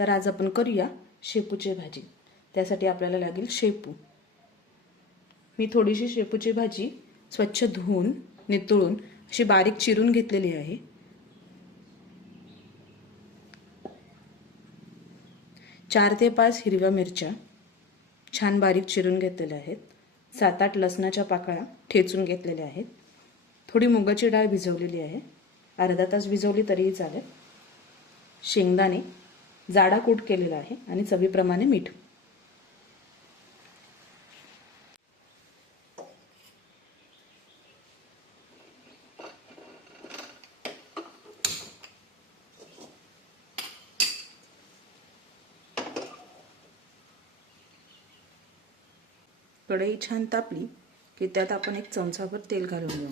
तर आज आपण करूया शेपूची भाजी। त्यासाठी आपल्याला लागेल शेपू। मी थोडीशी शेपूची भाजी स्वच्छ धुवून नितळून अशी बारीक चिरून घेतलेली आहे। 4 ते 5 हिरव्या मिरच्या छान बारीक चिरून घेतलेल्या आहेत। 7-8 लसणाच्या पाकळ्या ठेचून घेतलेल्या आहेत। थोडी मुगाची डाळ भिजवलेली आहे, अर्धा तास भिजवली तरीही चालेल। शेंगदाणे जाडा कूट केलेला आहे आणि चवीप्रमाणे मीठ। कढई छान तापली की त्यात आपण 1 चमचाभर तेल घालून घेऊ।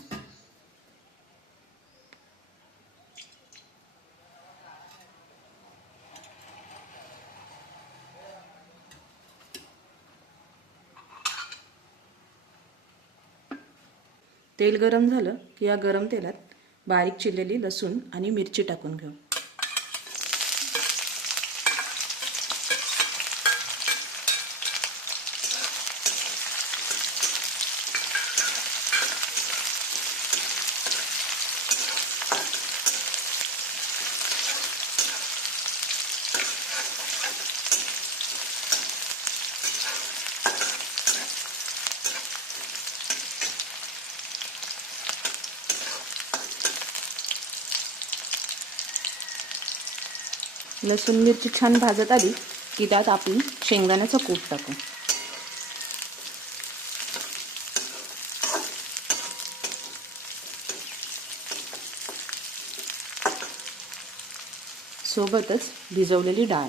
तेल गरम झालं की या गरम तेलात बारीक चिरलेली लसूण आणि मिरची टाकून घेऊ। लसूण मिरची छान भाजत आली की त्यात आपण शेंगदाण्याचा कूट टाकू। सोबतच भिजवलेली डाळ।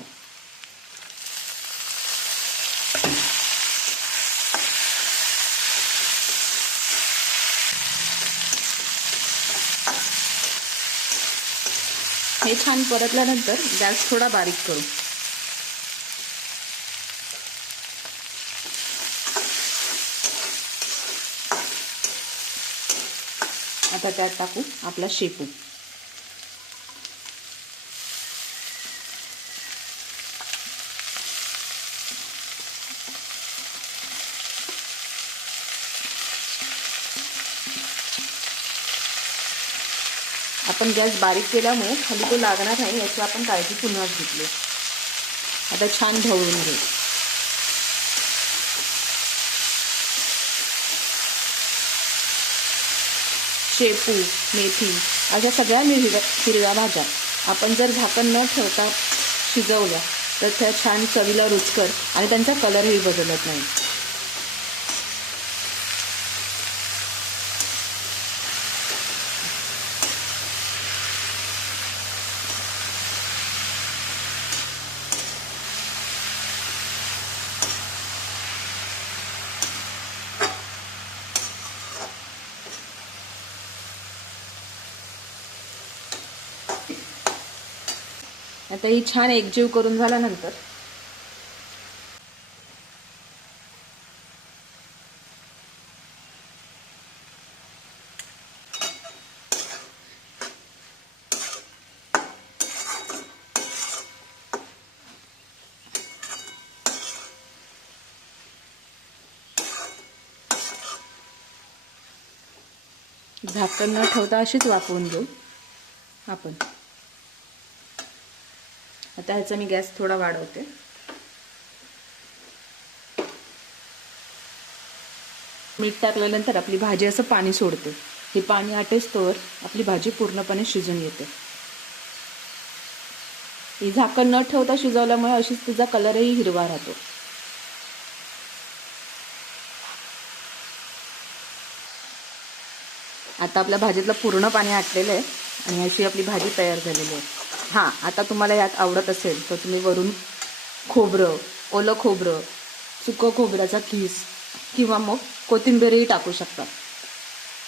हे छान परतल्यानंतर गॅस थोडा बारीक करू। आता त्यात टाकू आपला शेपू। आपण गॅस बारीक केल्यामुळे खाली तो लागणार नाही याची आपण काळजी पुन्हाच घेतली। आता छान ढवळून घेऊ। शेपू, मेथी अशा सगळ्या हिरव्या भाज्या आपण जर झाकण न ठेवता शिजवल्या तर त्या छान चवीला रुचकर आणि त्यांचा कलरही बदलत नाही। आता ही छान एकजीव करून झाल्यानंतर झाकण न ठेवता अशीच वाफवून घेऊ आपण। आता ह्याचा मी गॅस थोडा वाढवते। मीठ टाकल्यानंतर आपली भाजी असं पाणी सोडते। हे पाणी आटेस्तोवर आपली भाजी पूर्णपणे शिजून येते। ही झाकण न ठेवता शिजवल्यामुळे अशीच तिचा कलरही हिरवा राहतो। आता आपल्या भाजीतलं पूर्ण पाणी आटलेलं आहे आणि अशी आपली भाजी तयार झालेली आहे। हां, आता तुम्हाला यात आवडत असेल तर तुम्ही वरून खोबरं, ओलं खोबरं, सुकं खोबऱ्याचा कीस किंवा मग कोथिंबीरही टाकू शकता।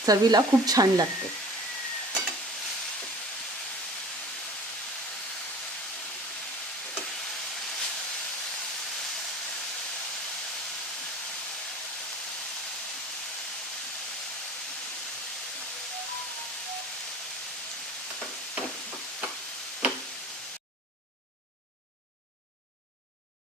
चवीला खूप छान लागते।